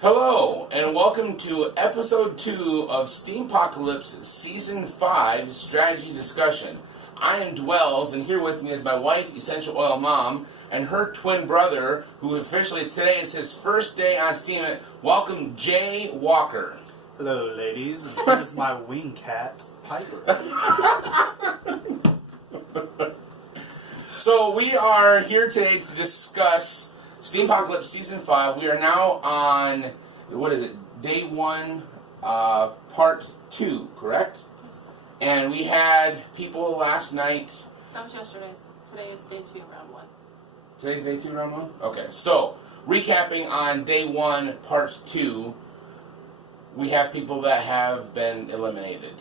Hello, and welcome to Episode 2 of Steem-pocalypse Season 5 Strategy Discussion. I am Dwells, and here with me is my wife, Essential Oil Mom, and her twin brother, who officially today is his first day on Steam. Welcome, Jay Walker. Hello, ladies. Here's my wing cat, Piper. So we are here today to discuss Steem-pocalypse Season 5. We are now on, Day 1, Part 2, correct? Yes. And we had people last night. That was yesterday's. Today is Day 2, Round 1. Today's Day 2, Round 1? Okay, so, recapping on Day 1, Part 2, we have people that have been eliminated.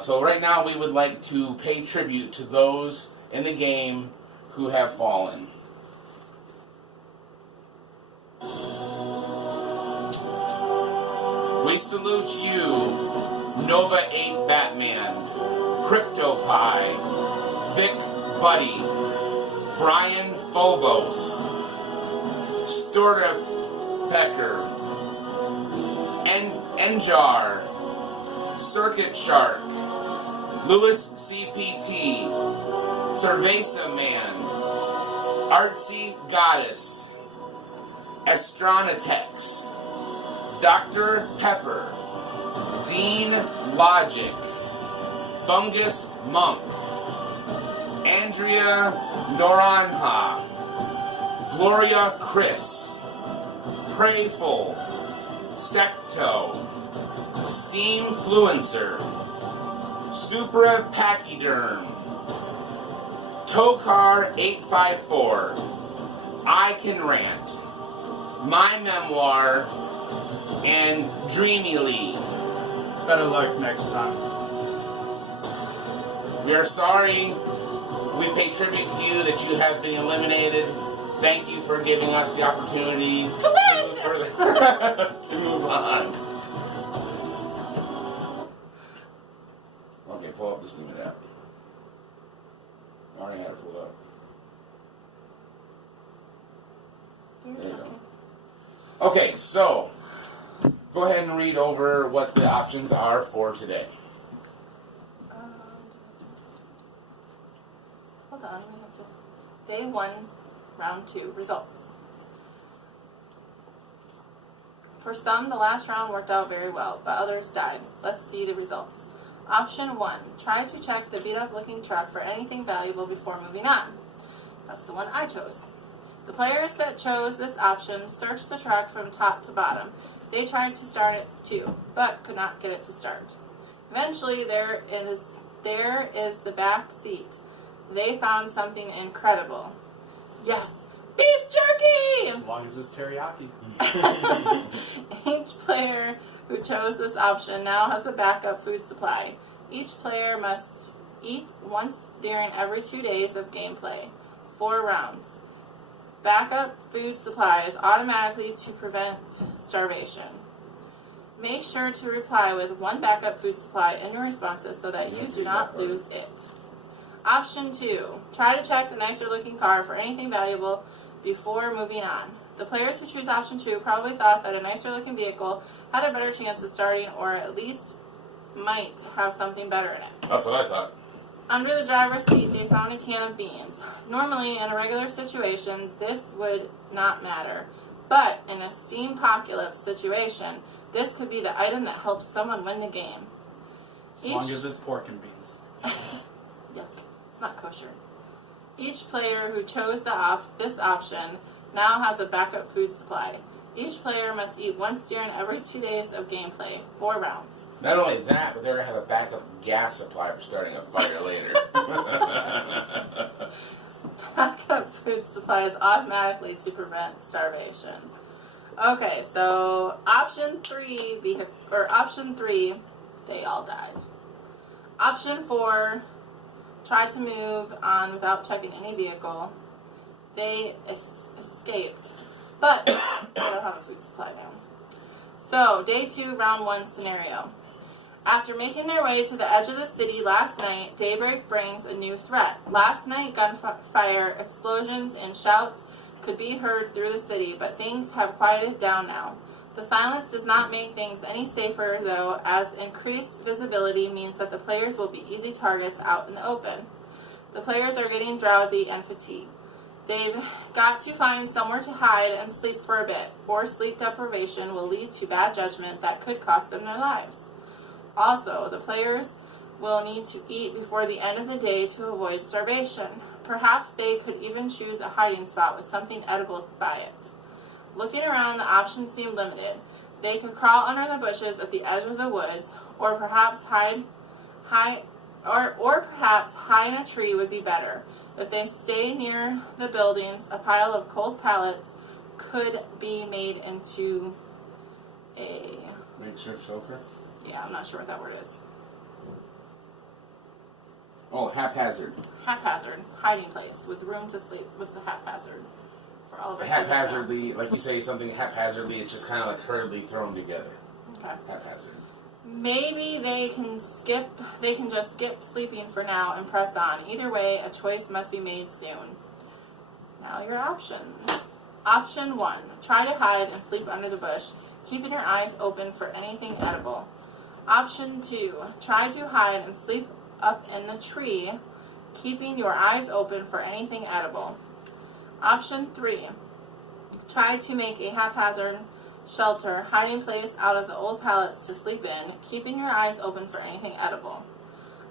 So right now we would like to pay tribute to those in the game who have fallen. We salute you, Nova 8 Batman, CryptoPie, Vic Buddy, Brian Phobos, Storta Pecker, Enjar, Circuit Shark, Lewis CPT, Cerveza Man, Artsy Goddess, Astronatex, Dr. Pepper, Dean Logic, Fungus Monk, Andrea Noranha, Gloria Chris, Prayful, Secto, Steemfluencer, Supra Pachyderm, Tokar 854, I Can Rant, My Memoir, and Dreamily. Better luck next time. We are sorry. We pay tribute to you that you have been eliminated. Thank you for giving us the opportunity to move further, to move on. Okay, pull up this Steam app. I already had it pulled up. There you go. Okay, so go ahead and read over what the options are for today. Hold on, we have to. Day 1, Round 2, results. For some, the last round worked out very well, but others died. Let's see the results. Option 1. Try to check the beat-up looking truck for anything valuable before moving on. That's the one I chose. The players that chose this option searched the truck from top to bottom. They tried to start it too, but could not get it to start. Eventually, there is the back seat. They found something incredible. Yes, beef jerky! As long as it's teriyaki. Each player who chose this option now has a backup food supply. Each player must eat once during every 2 days of gameplay. 4 rounds. Backup food supplies automatically to prevent starvation. Make sure to reply with 1 backup food supply in your responses so that you do not lose it. Option 2. Try to check the nicer looking car for anything valuable before moving on. The players who choose option 2 probably thought that a nicer looking vehicle had a better chance of starting, or at least might have something better in it. That's what I thought. Under the driver's seat, they found a can of beans. Normally, in a regular situation, this would not matter. But in a Steem-pocalypse situation, this could be the item that helps someone win the game. As long as it's pork and beans. Yuck. Not kosher. Each player who chose this option now has a backup food supply. Each player must eat once during every 2 days of gameplay. 4 rounds. Not only that, but they're going to have a backup gas supply for starting a fire later. Backup food supplies automatically to prevent starvation. Okay, so option 3, they all died. Option 4, try to move on without checking any vehicle. They escaped, but they don't have a food supply now. So, Day 2, Round 1 scenario. After making their way to the edge of the city last night, daybreak brings a new threat. Last night, gunfire, explosions, and shouts could be heard through the city, but things have quieted down now. The silence does not make things any safer, though, as increased visibility means that the players will be easy targets out in the open. The players are getting drowsy and fatigued. They've got to find somewhere to hide and sleep for a bit, or sleep deprivation will lead to bad judgment that could cost them their lives. Also, the players will need to eat before the end of the day to avoid starvation. Perhaps they could even choose a hiding spot with something edible by it. Looking around, the options seem limited. They could crawl under the bushes at the edge of the woods, or perhaps hide in a tree would be better. If they stay near the buildings, a pile of cold pallets could be made into a... Makeshift shelter? Yeah, I'm not sure what that word is. Oh, haphazard. Haphazard. Hiding place with room to sleep. What's the haphazard? For all of us. Haphazardly, like you say something haphazardly, it's just kind of like hurriedly thrown together. Okay. Haphazard. Maybe they can just skip sleeping for now and press on. Either way, a choice must be made soon. Now your options. Option 1. Try to hide and sleep under the bush, keeping your eyes open for anything edible. Option 2. Try to hide and sleep up in the tree, keeping your eyes open for anything edible. Option 3. Try to make a haphazard shelter, hiding place out of the old pallets to sleep in, keeping your eyes open for anything edible.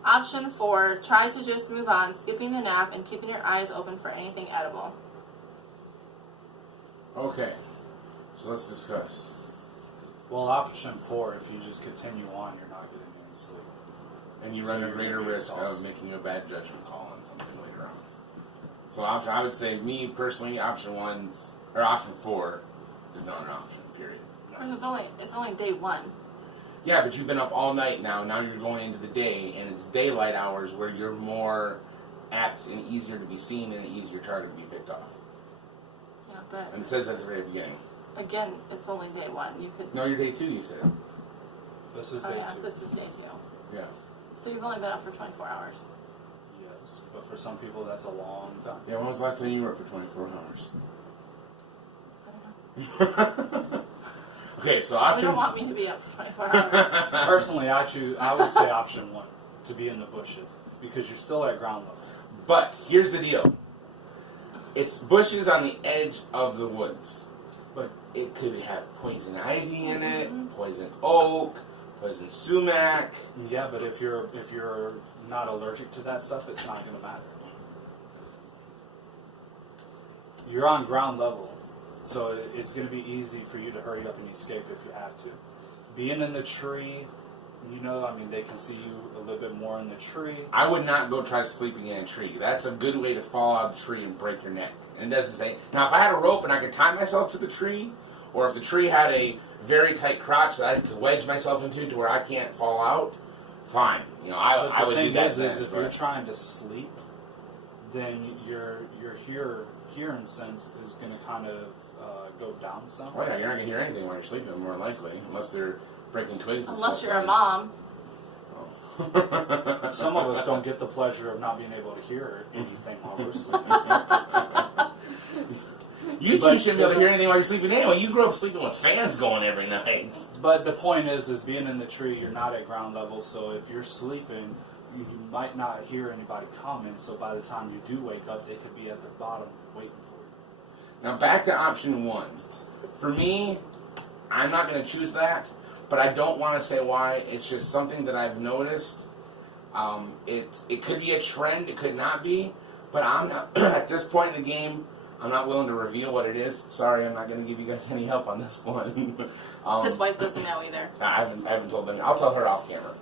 Option 4. Try to just move on, skipping the nap and keeping your eyes open for anything edible. Okay, so let's discuss. Well, option 4, if you just continue on, you're not getting any sleep. And you So run a you're greater gonna be risk of exhausted. making a bad judgment call on something later on. So I would say, me personally, option 4 is not an option, period. Because it's only day 1. Yeah, but you've been up all night now. Now you're going into the day, and it's daylight hours where you're more apt and easier to be seen and an easier target to be picked off. Yeah, but And it says at the very beginning. again, it's only day 1. You could. No, you're day 2, you said. This is Oh day yeah, 2. this is day 2. Yeah. So you've only been up for 24 hours. Yes, but for some people that's a long time. Yeah, when was the last time you were up for 24 hours? I don't know. Okay, so You option... don't want me to be up for 24 hours. Personally, I would say option 1, to be in the bushes, because you're still at ground level. But here's the deal. It's bushes on the edge of the woods. But It could have poison ivy in it, poison oak, poison sumac. yeah, but if you're not allergic to that stuff, it's not going to matter. You're on ground level, so it's going to be easy for you to hurry up and escape if you have to. Being in the tree, they can see you a little bit more in the tree. I would not go try sleeping in a tree. That's a good way to fall out of the tree and break your neck. And it doesn't say... Now, if I had a rope and I could tie myself to the tree, or if the tree had a very tight crotch that I could wedge myself into to where I can't fall out, fine. I would do that. The thing is if you're trying to sleep, then your hearing sense is going to kind of go down some. Oh yeah, you're not going to hear anything while you're sleeping, more likely, unless they're breaking twigs and Unless stuff. you're a mom. Some of us don't get the pleasure of not being able to hear anything while we're sleeping. You two shouldn't be able to hear anything while you're sleeping anyway. You grew up sleeping with fans going every night. But the point is being in the tree, you're not at ground level, so if you're sleeping, you might not hear anybody coming, so by the time you do wake up, they could be at the bottom waiting for you. Now back to option 1. For me, I'm not going to choose that, but I don't want to say why. It's just something that I've noticed. It could be a trend, it could not be, but I'm not, at this point in the game, I'm not willing to reveal what it is. Sorry, I'm not going to give you guys any help on this one. His wife doesn't know either. I haven't told them. I'll tell her off camera.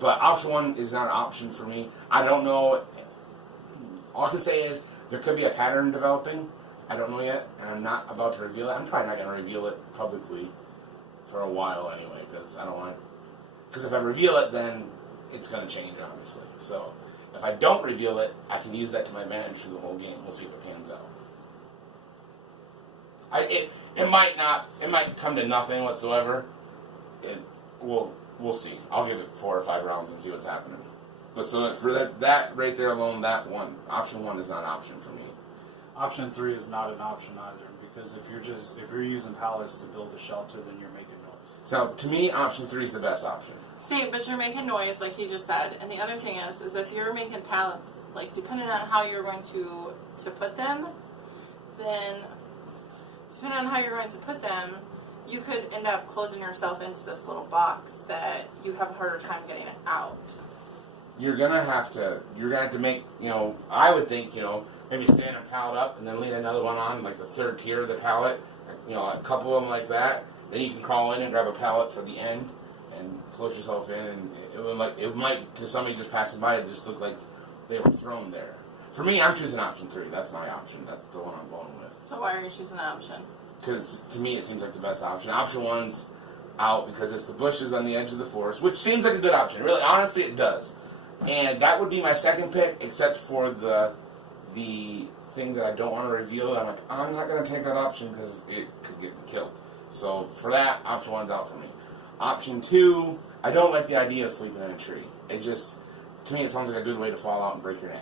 But option 1 is not an option for me. I don't know. All I can say is there could be a pattern developing. I don't know yet, and I'm not about to reveal it. I'm probably not going to reveal it publicly for a while anyway, because I don't want to. Because if I reveal it, then it's going to change, obviously. So if I don't reveal it, I can use that to my advantage through the whole game. We'll see if it pans out. It might not. It might come to nothing whatsoever. We'll see. I'll give it 4 or 5 rounds and see what's happening. But so for that right there alone, that one option 1 is not an option for me. Option 3 is not an option either, because if you're using pallets to build a shelter, then you're making noise. So to me, option 3 is the best option. See, but you're making noise, like he just said. And the other thing is if you're making pallets, like depending on how you're going to put them, then depending on how you're going to put them, you could end up closing yourself into this little box that you have a harder time getting it out. You're gonna have to make, I would think, maybe stand a pallet up and then lean another one on, like the third tier of the pallet, a couple of them like that. Then you can crawl in and grab a pallet for the end and close yourself in, and it might to somebody just passing by, it just look like they were thrown there. For me, I'm choosing option 3. That's my option. That's the one I'm going with. So why are you choosing that option? Because to me, it seems like the best option. Option 1's out because it's the bushes on the edge of the forest, which seems like a good option. Really, honestly, it does. And that would be my second pick, except for the thing that I don't want to reveal. I'm like, I'm not going to take that option because it could get me killed. So for that, option 1's out for me. Option 2, I don't like the idea of sleeping in a tree. It just, to me, it sounds like a good way to fall out and break your neck.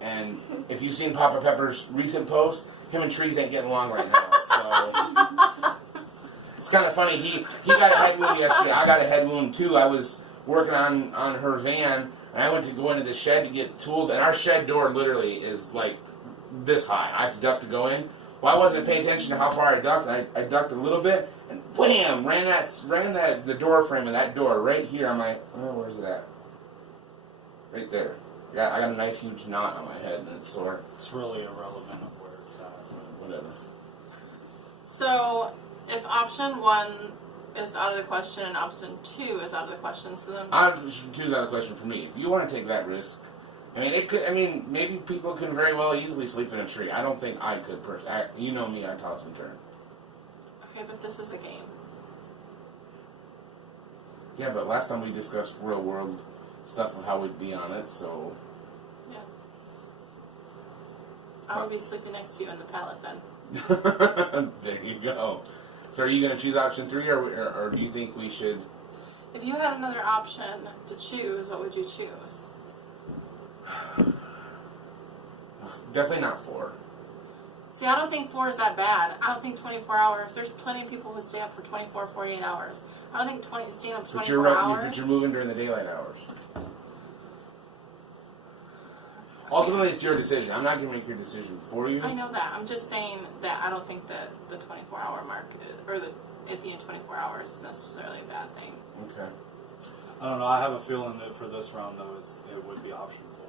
And if you've seen Papa Pepper's recent post, him and trees ain't getting along right now. So it's kind of funny. He got a head wound yesterday. I got a head wound too. I was working on her van, and I went to go into the shed to get tools, and our shed door literally is like this high. I have to duck to go in. Well, I wasn't paying attention to how far I ducked, and I ducked a little bit, and wham! Ran the door frame of that door right here. I'm like, oh, where's it at? Right there. I got a nice huge knot on my head, and it's sore. It's really irrelevant of where it's at. Whatever. So if option 1 is out of the question and option 2 is out of the question, so then Option 2 is out of the question for me. If you want to take that risk, maybe people can very well easily sleep in a tree. I don't think I could. You know me, I toss and turn. okay, but this is a game. Yeah, but last time we discussed real world stuff of how we'd be on it, so... Yeah. I would be sleeping next to you in the pallet then. There you go. So are you going to choose option 3, or do you think we should... If you had another option to choose, what would you choose? Definitely not 4. See, I don't think 4 is that bad. I don't think 24 hours. There's plenty of people who stay up for 24, 48 hours. I don't think staying up 24 hours. But you're moving during the daylight hours. Ultimately, it's your decision. I'm not going to make your decision for you. I know that. I'm just saying that I don't think that the 24-hour mark, it being 24 hours is necessarily a bad thing. Okay. I don't know. I have a feeling that for this round, though, it would be option 4,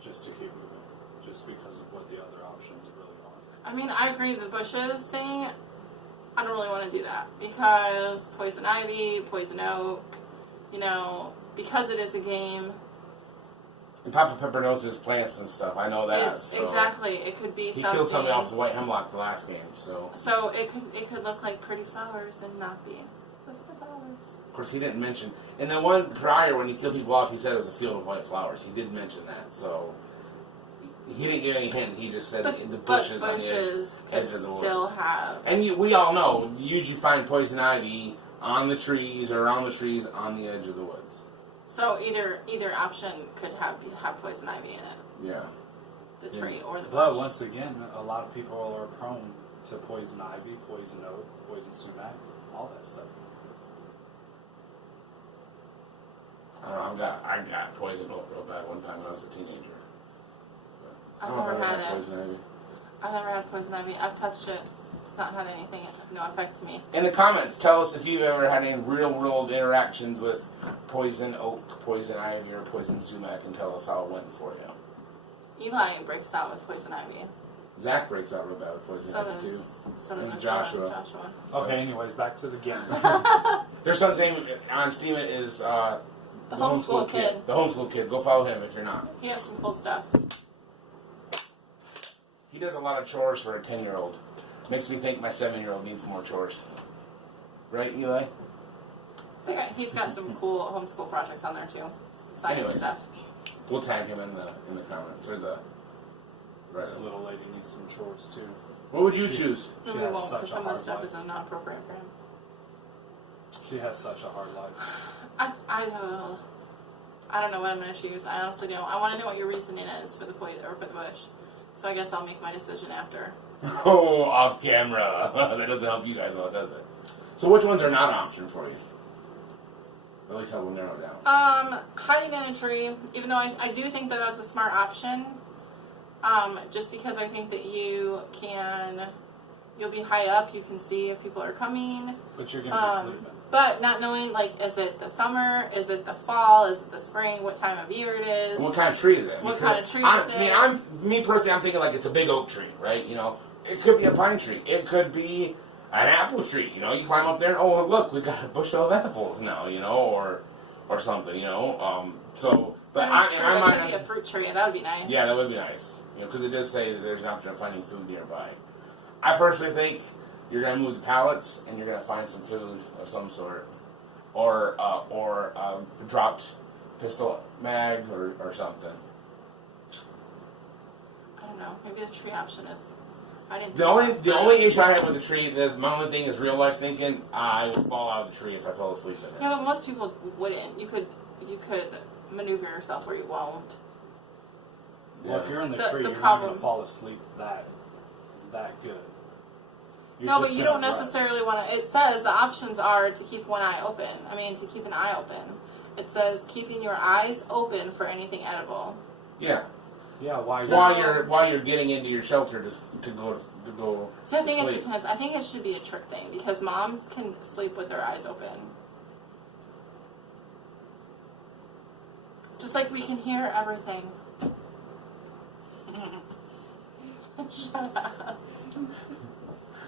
just to keep moving, just because of what the other options really are. I mean, I agree. The bushes thing, I don't really want to do that because poison ivy, poison oak, because it is a game. And Papa Pepper knows his plants and stuff. I know that. Exactly. It could be he something. killed somebody off his white hemlock the last game, so... So it could look like pretty flowers and not be. Look at the flowers. Of course, he didn't mention... In the one prior, when he killed people off, he said it was a field of white flowers. He did mention that, so... He didn't give any hint. He just said the bushes on the edge of the woods. Still have... And we all know, you usually find poison ivy on the trees or around the trees on the edge of the woods. So either option could have poison ivy in it. Yeah. The tree or the bush. But once again, a lot of people are prone to poison ivy, poison oak, poison sumac, all that stuff. I don't know, I got poison oak real bad one time when I was a teenager. I've never had it. Poison ivy. I've never had poison ivy. I've touched it. It's not had anything, no effect to me. In the comments, tell us if you've ever had any real-world interactions with poison oak, poison ivy, or poison sumac, and tell us how it went for you. Eli breaks out with poison ivy. Zach breaks out real bad with poison ivy, too. So does And Joshua. Okay, anyways, back to the game. Their son's name on Steam is the homeschool kid. The homeschool kid. Go follow him if you're not. He has some cool stuff. He does a lot of chores for a 10-year-old. Makes me think my 7-year-old needs more chores. Right, Eli? He's got some cool homeschool projects on there too. Exciting Anyways, stuff. We'll tag him in the comments or the. This little lady needs some chores too. What would you choose? No, She we has won't, such because a some of the hard stuff life. is not appropriate for him. She has such a hard life. I don't know what I'm going to choose. I honestly don't. I want to know what your reasoning is for the bush. So I guess I'll make my decision after. Oh, off camera. That doesn't help you guys a lot, does it? So which ones are not an option for you? At least I will narrow it down. Hiding in a tree, even though I do think that that's a smart option, just because I think that you'll be high up, you can see if people are coming. But you're going to be sleeping. But not knowing, like, is it the summer, is it the fall, is it the spring, what time of year it is. What kind of tree is it? What kind of tree is it? Me personally, I'm thinking like it's a big oak tree, right? You know, it could be a pine tree. It could be an apple tree. You know, you climb up there and, oh, look, we got a bushel of apples now, you know, or something, you know. But it could be a fruit tree, and that would be nice. Yeah, that would be nice. You know, because it does say that there's an option of finding food nearby. I personally think you're going to move the pallets and you're going to find some food of some sort. Or a dropped pistol mag or something. I don't know. Maybe the tree option is... The only issue I have with the tree, my only thing is real life thinking, I would fall out of the tree if I fell asleep in it. Yeah, but most people wouldn't. You could maneuver yourself where you won't. Well, if you're in the tree, you're not going to fall asleep that good. No, but you don't necessarily want to... It says the options are to keep one eye open. To keep an eye open. It says keeping your eyes open for anything edible. Yeah. Yeah, while you're getting into your shelter to go. See, I think it depends. I think it should be a trick thing because moms can sleep with their eyes open. Just like we can hear everything. Shut up.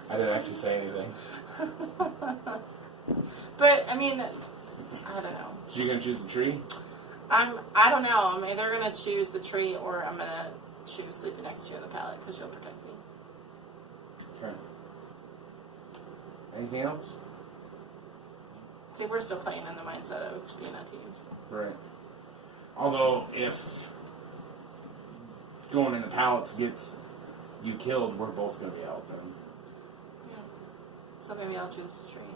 I didn't actually say anything. But I don't know. So you're gonna choose the tree? I don't know. I'm either gonna choose the tree or I'm gonna choose sleeping next to you on the pallet because you'll protect me. Okay. Anything else? See, we're still playing in the mindset of being on teams. Right. Although if going in the pallets gets you killed, we're both gonna be out then. So maybe I'll choose the tree.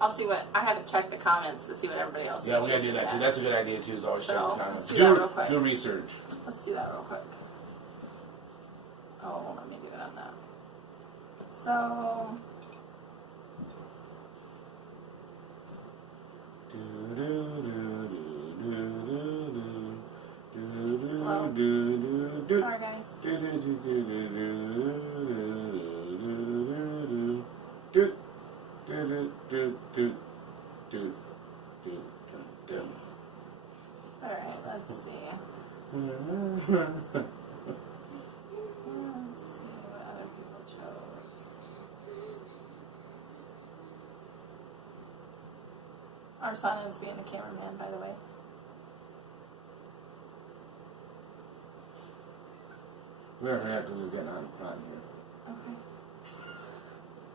I'll see what... I haven't checked the comments to see what everybody else is. Yeah, we gotta do that too. That's a good idea too, is always check the comments. Let's do that real quick. Do research. Let's do that real quick. Oh, let me do it on that. So... Sorry, guys. Alright, let's see. Let's see what other people chose. Our son is being a cameraman, by the way. We're here because it's getting hot in here. Okay.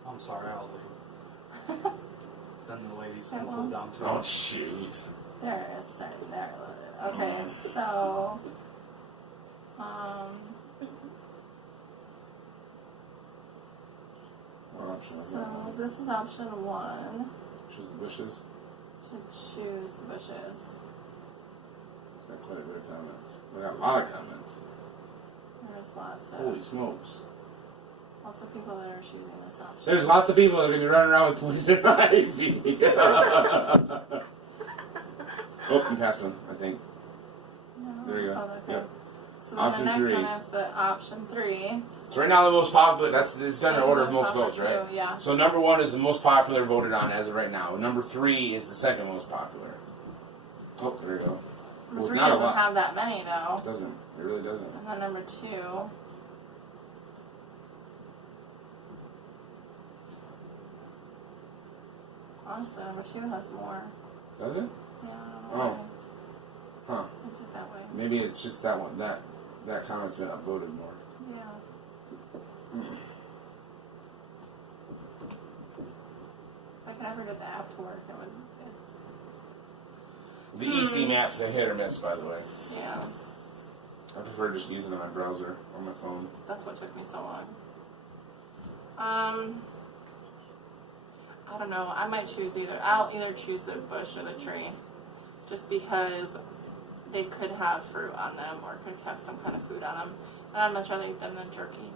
I'm sorry, I'll leave. Then the ladies can Okay, cool down too. Oh, shoot. There, it's starting. There, okay, so... What option is So, that? this is option 1. Choose the bushes. To choose the bushes. It's got quite a bit of comments. We got a lot of comments. There's lots of... Holy smokes. Lots of people that are choosing this option. There's lots of people that are going to be running around with poison ivy. Oh, you passed one, I think. No. There you go. Oh, okay. Yep. So then Option the next 3. one is the option 3. So right now the most popular, it's done in That's order of the most popular votes, right? too, yeah. So number 1 is the most popular voted on as of right now. Number 3 is the second most popular. Oh, there you go. Number 3 not a doesn't lot. have that many, though. It doesn't. It really doesn't. And then number 2. Honestly, number 2 has more. Does it? Yeah, I don't know Oh. why. Huh. It's it that way. Maybe it's just that one. That comment's been upvoted more. Yeah. If I could ever get the app to work, it would... The Steem apps, they hit or miss, by the way. Yeah. I prefer just using it on my browser on my phone. That's what took me so long. I don't know. I might choose either. I'll either choose the bush or the tree. Just because they could have fruit on them or could have some kind of food on them. I'd much rather eat them than jerky.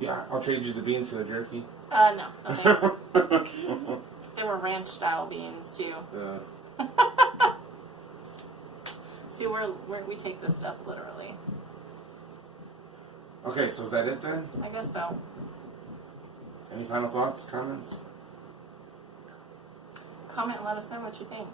Yeah, I'll trade you the beans for the jerky. No thanks. They were ranch style beans too. See, we take this stuff literally. Okay, so is that it then? I guess so. Any final thoughts, comments? Comment and let us know what you think.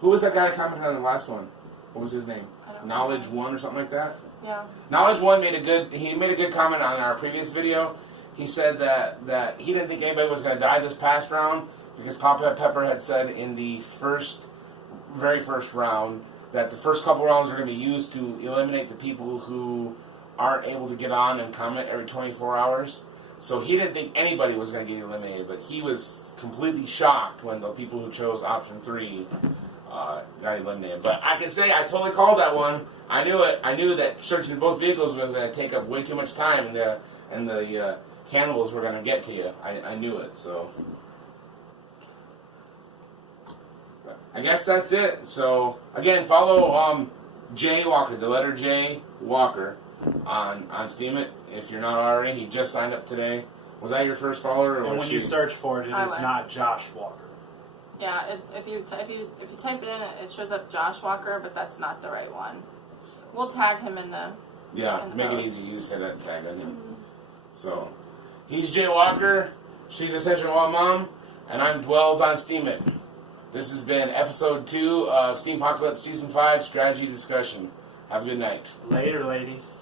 Who was that guy that commented on the last one? What was his name? I don't Knowledge know. One or something like that? Yeah. Knowledge One made a good comment on our previous video. He said that he didn't think anybody was going to die this past round because Papa Pepper had said in the very first round that the first couple rounds are going to be used to eliminate the people who aren't able to get on and comment every 24 hours. So he didn't think anybody was going to get eliminated, but he was completely shocked when the people who chose option 3 got eliminated. But I can say I totally called that one. I knew it. I knew that searching both vehicles was going to take up way too much time, and the cannibals were going to get to you. I knew it. So but I guess that's it. So again, follow Jay Walker, the letter J Walker, on Steam it. If you're not already, he just signed up today. Was that your first follower? Or And when you search for it, it is not Josh Walker. Yeah, if you type it in, it shows up Josh Walker, but that's not the right one. We'll tag him in the make it easy. You just say that tag on him. So he's Jay Walker. She's Essential Oil Mom, and I'm Dwells on Steam It. This has been episode 2 of Steam-pocalypse Season 5 Strategy Discussion. Have a good night. Later, ladies.